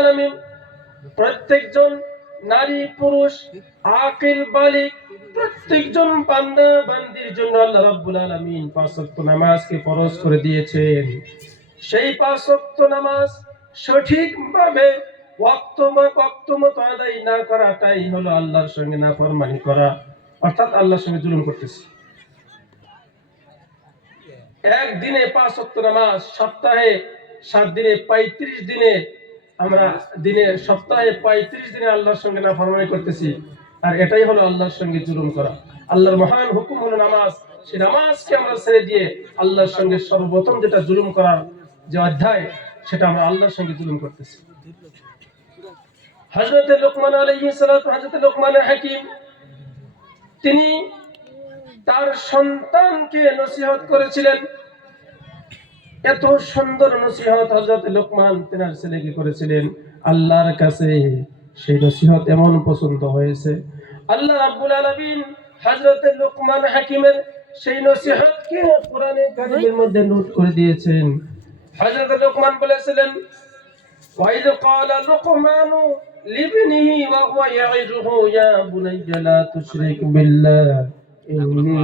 আলামিন প্রত্যেকজন নারী পুরুষ আকিল বালিগ প্রত্যেকজন বান্দা বান্দির জন্য আল্লাহ রাব্বুল আলামিন পাঁচ ওয়াক্ত নামাজকে ফরজ করে দিয়েছেন। সেই পাঁচ ওয়াক্ত নামাজ সঠিকভাবে ওয়াক্ত মতো আদায় না করাটাই হলো আল্লাহর সঙ্গে নাফরমানি করা, অর্থাৎ আল্লাহর সঙ্গে জুলুম করতেছে। একদিনে পাঁচ ওয়াক্ত নামাজ, সপ্তাহে 7 দিনে 35 দিনে আমরা সপ্তাহে 35 দিনে আল্লাহর সঙ্গে নাফরমানি করতেছি, আর এটাই হলো আল্লাহর সঙ্গে জুলুম করা। আল্লাহর মহান হুকুম হলো নামাজ, সেই নামাজকে আমরা ছেড়ে দিয়ে আল্লাহর সঙ্গে সর্বপ্রথম যেটা জুলুম করার যে অধ্যায়, সেটা আমরা আল্লাহর সঙ্গে জুলুম করতেছি। হযরতে লোকমান আলাইহিস সালাতু হযরতে লোকমান হাকিম তিনি তার সন্তানকে নসিহত করেছিলেন। এত সুন্দর নসিহত হযরত লোকমান তার ছেলেকে করেছিলেন, আল্লাহর কাছে সেই নসিহত এমন পছন্দ হয়েছে, আল্লাহ রাব্বুল আলামিন হযরত লোকমান হাকিমের সেই নসিহতকে কোরআনে কারীমের মধ্যে নোট করে দিয়েছেন। হযরত লোকমান বলেছিলেন, ওয়াইদ ক্বালা লুকমানু লিবনিহি ওয়া হুয়া ইয়াইযুহু ইয়া বুনাইয়া লা তুশরিক বিল্লাহ